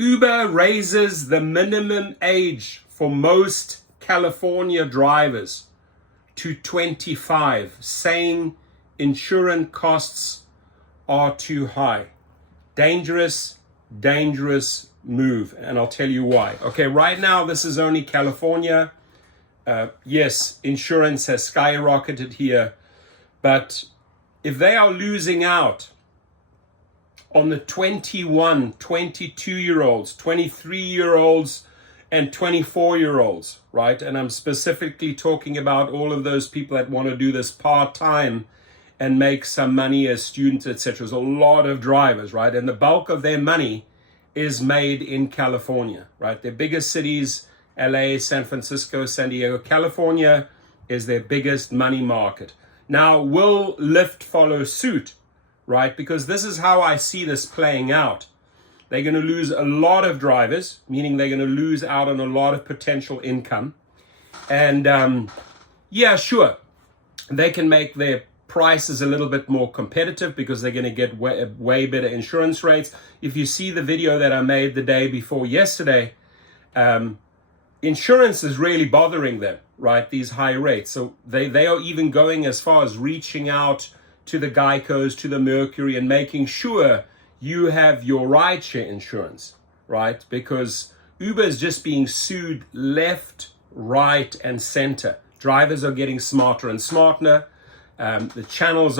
Uber raises the minimum age for most California drivers to 25, saying insurance costs are too high. Dangerous move, and I'll tell you why. Okay, right now this is only California. Yes, insurance has skyrocketed here, but if they are losing out on the 21, 22-year-olds, 23-year-olds, and 24-year-olds, right? And I'm specifically talking about all of those people that want to do this part-time and make some money as students, etc. There's a lot of drivers, right? And the bulk of their money is made in California, right? Their biggest cities, LA, San Francisco, San Diego. California is their biggest money market. Now, will Lyft follow suit, right? Because this is how I see this playing out. They're going to lose a lot of drivers, meaning they're going to lose out on a lot of potential income. And yeah, sure, they can make their prices a little bit more competitive because they're going to get way better insurance rates. If you see the video that I made the day before yesterday, insurance is really bothering them, right? These high rates. So they are even going as far as reaching out to the Geicos, to the Mercury, and making sure you have your rideshare insurance, right? Because Uber is just being sued left, right, and center. Drivers are getting smarter and smarter. The channels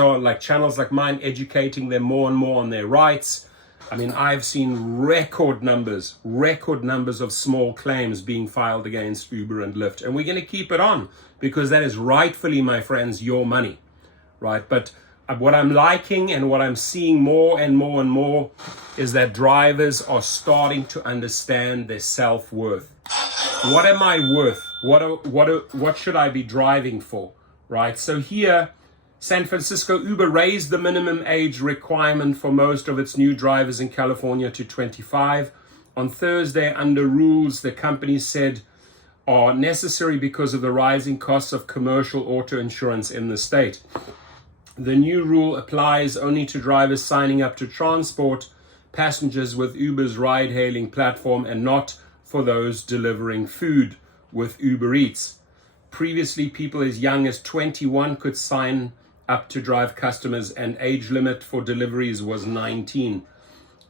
like mine, educating them more and more on their rights. I mean, I've seen record numbers of small claims being filed against Uber and Lyft. And we're going to keep it on because that is rightfully, my friends, your money, right? But what I'm liking and what I'm seeing more and more and more is that drivers are starting to understand their self-worth. What am I worth? What should I be driving for, right? So here, San Francisco, Uber raised the minimum age requirement for most of its new drivers in California to 25. On Thursday, under rules the company said are necessary because of the rising costs of commercial auto insurance in the state. The new rule applies only to drivers signing up to transport passengers with Uber's ride-hailing platform and not for those delivering food with Uber Eats. Previously, people as young as 21 could sign up to drive customers, and age limit for deliveries was 19.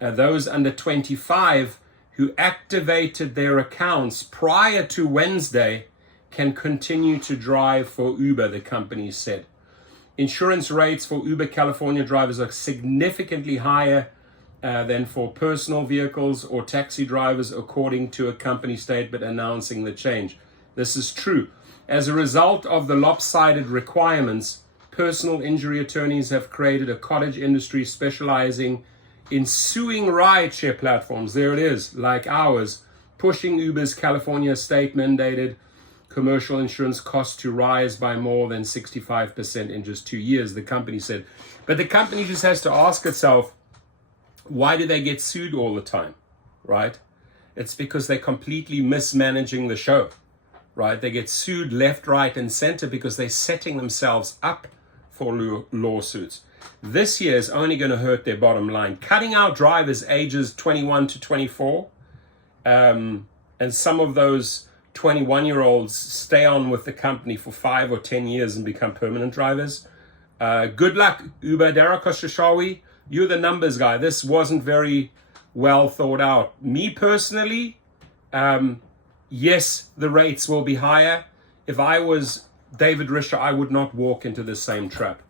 Those under 25 who activated their accounts prior to Wednesday can continue to drive for Uber, the company said. Insurance rates for Uber California drivers are significantly higher than for personal vehicles or taxi drivers, according to a company statement announcing the change. This is true. As a result of the lopsided requirements, personal injury attorneys have created a cottage industry specializing in suing rideshare platforms, there it is, like ours, pushing Uber's California state-mandated commercial insurance costs to rise by more than 65% in just 2 years, the company said. But the company just has to ask itself, why do they get sued all the time, right? It's because they're completely mismanaging the show, right? They get sued left, right, and center because they're setting themselves up for lawsuits. This year is only going to hurt their bottom line. Cutting out drivers ages 21 to 24, and some of those 21-year-olds stay on with the company for 5 or 10 years and become permanent drivers. Good luck, Uber. Derek Oshashawi, you're the numbers guy. This wasn't very well thought out. Me personally, yes, the rates will be higher. If I was David Risher, I would not walk into the same trap,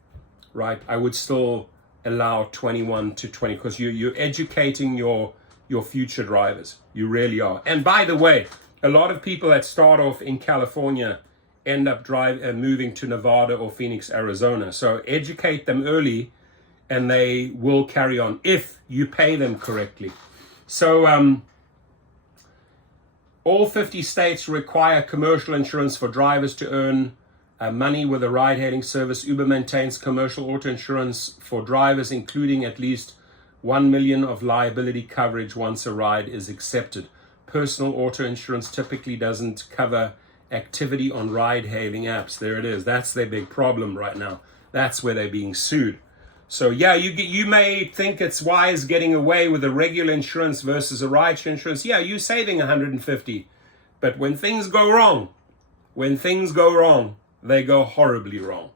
right? I would still allow 21 to 20 because you're educating your future drivers. You really are. And by the way, a lot of people that start off in California end up moving to Nevada or Phoenix, Arizona. So educate them early and they will carry on if you pay them correctly. So all 50 states require commercial insurance for drivers to earn money with a ride-hailing service. Uber maintains commercial auto insurance for drivers, including at least 1 million of liability coverage once a ride is accepted. Personal auto insurance typically doesn't cover activity on ride-hailing apps. There it is. That's their big problem right now. That's where they're being sued. So yeah, you may think it's wise getting away with a regular insurance versus a rideshare insurance. Yeah, you're saving 150, but when things go wrong, they go horribly wrong.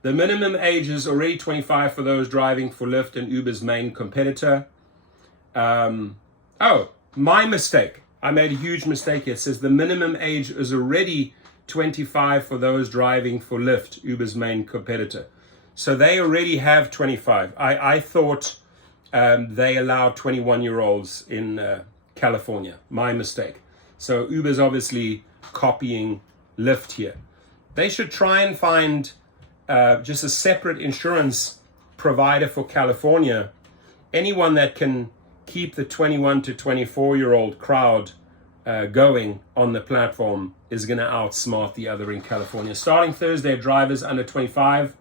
The minimum age is already 25 for those driving for Lyft and Uber's main competitor. Oh, my mistake. I made a huge mistake here. It says the minimum age is already 25 for those driving for Lyft, Uber's main competitor. So they already have 25. I thought they allowed 21-year-olds in California. My mistake. So Uber's obviously copying Lyft here. They should try and find just a separate insurance provider for California. Anyone that can keep the 21 to 24-year-old crowd going on the platform is going to outsmart the other in California. Starting Thursday, drivers under 25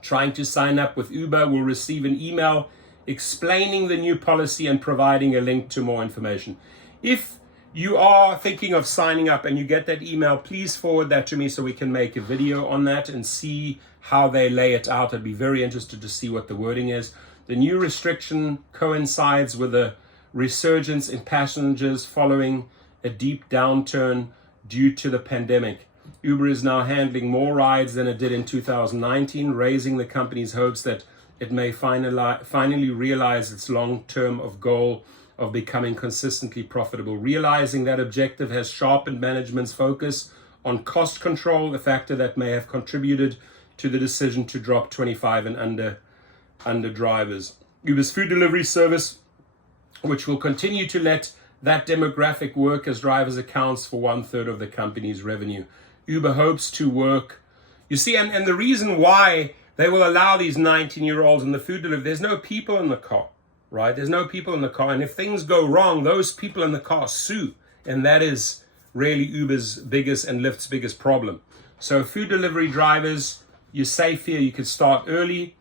trying to sign up with Uber will receive an email explaining the new policy and providing a link to more information. If you are thinking of signing up and you get that email, please forward that to me so we can make a video on that and see how they lay it out. I'd be very interested to see what the wording is. The new restriction coincides with a resurgence in passengers following a deep downturn due to the pandemic. Uber is now handling more rides than it did in 2019, raising the company's hopes that it may finally realize its long-term goal of becoming consistently profitable. Realizing that objective has sharpened management's focus on cost control, a factor that may have contributed to the decision to drop 25 and under drivers. Uber's food delivery service, which will continue to let that demographic work as drivers, accounts for 1/3 of the company's revenue. Uber hopes to work, you see, and the reason why they will allow these 19-year-olds in the food delivery, there's no people in the car, right? There's no people in the car. And if things go wrong, those people in the car sue. And that is really Uber's biggest and Lyft's biggest problem. So food delivery drivers, you're safe here. You can start early.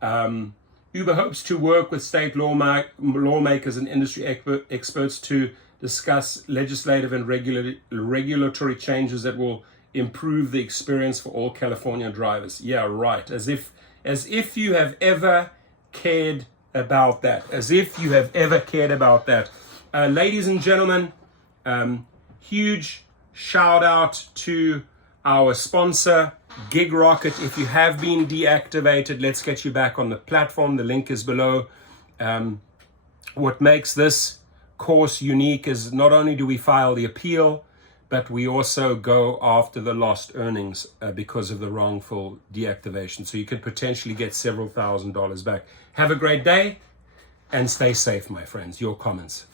Uber hopes to work with state lawmakers and industry experts to discuss legislative and regulatory changes that will improve the experience for all California drivers. Yeah, right. As if you have ever cared about that. As if you have ever cared about that. Ladies and gentlemen, huge shout out to our sponsor, Gig Rocket. If you have been deactivated, let's get you back on the platform. The link is below. What makes this course unique is not only do we file the appeal, but we also go after the lost earnings because of the wrongful deactivation. So you could potentially get several $1,000s back. Have a great day and stay safe, my friends. Your comments.